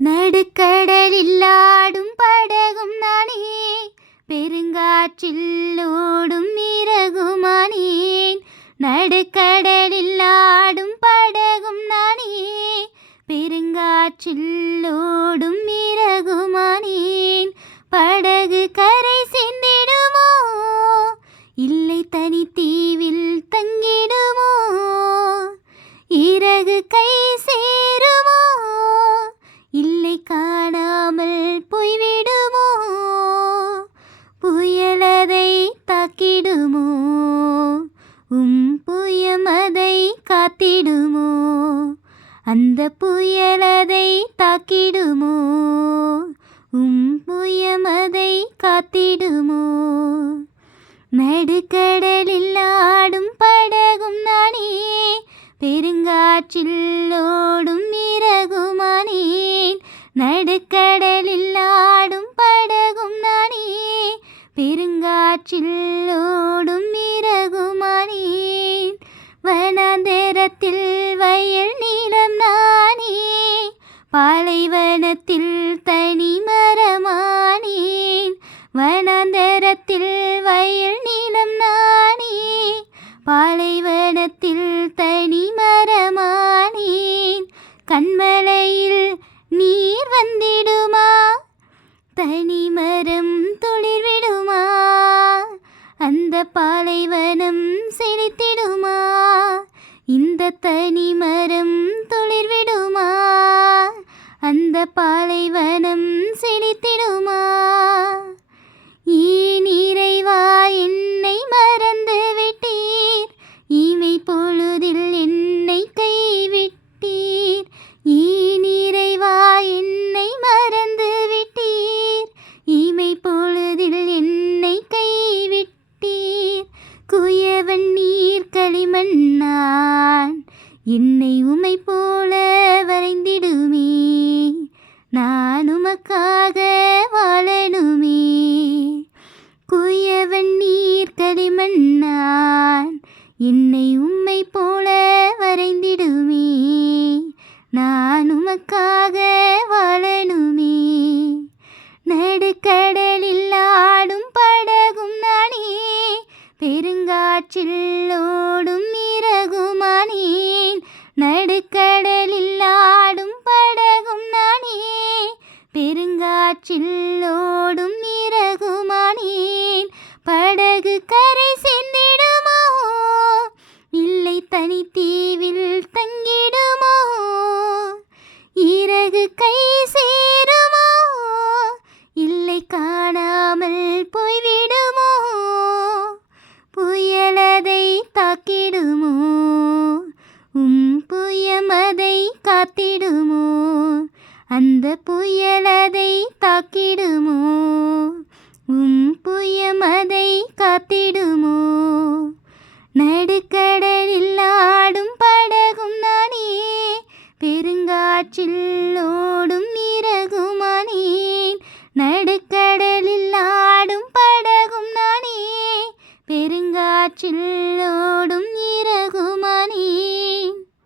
நடுக்கடலில் ஆடும் படகும் நானே, பெருங்காற்றில் ஓடும் இறகுமானேன். நடுக்கடலில் ஆடும் படகும் நானே, பெருங்காற்றில் ஓடும் இறகுமானேன். படகு கரை சேர்ந்திடுமோ, இல்லை தனித்தீவில் தங்கிடுமோ? இறகு கை சேருமோ, இல்லை காணாமல் போய்விடுமோ? புயலதை தாக்கிடுமோ, புயமதை காத்திடுமோ? அந்த புயலதை தாக்கிடுமோ, புயமதை காத்திடுமோ? நடுக்கடலில் ஆடும் படகும் நானே, பெருங்காற்றில் ஓடும் இறகுமானேன். நடுக்கடலில் ஆடும் படகும் நானே, பெருங்காற்றில் ஓடும் இறகுமானேன். வனாந்தரத்தில் வயல் நீளம் நானே, பாலைவனத்தில் தனி மரமானேன். வனாந்தரத்தில் வயல் நீளம் நானே, பாலைவனத்தில் தனி மரமானேன். கண்மலையில் நீர் வந்திடுமா, தனி மரம் துளிர்விடுமா? அந்த பாலைவனம் செழித்திடுமா, இந்த தனி மரம் துளிர்விடுமா? அந்த பாலைவனம் செழித்திடுமா? ஏன் இறைவா என்னை மறந்து விட்டீர், இமை பொழுதில் என்னை கைவிட்டீர்? ஏன் இறைவா என்னை மறந்து விட்டீர், இமை பொழுதில் என்னை கைவிட்டீர்? குயவன் நீர் களிமண்ணான் என்னை உமை போல வரைந்திடுமே, நான் உமக்காக வாழணுமே. குயவன் நீர் களிமண்ணான் என்னை உம்மை போல வரைந்திடுமே, நான் உமக்காக வாழணுமே. நடுக்கடலில் ஆடும் படகும் நானே, பெருங்காற்றில் ஓடும் இறகுமானேன். நடுக்கடலில் ஆடும் படகும் நானே, பெருங்காற்றில் ஓடும் இறகுமானேன். படகு கரை சேர்ந்திடுமோ, இல்லை தனித்தீவில் தங்கிடுமோ? இறகு கை சேருமோ, இல்லை காணாமல் போய்விடுமோ? புயலதை தாக்கிடுமோ, புயமதை காத்திடுமோ? அந்த புயலதை தாக்கிடுமோ, புயமதை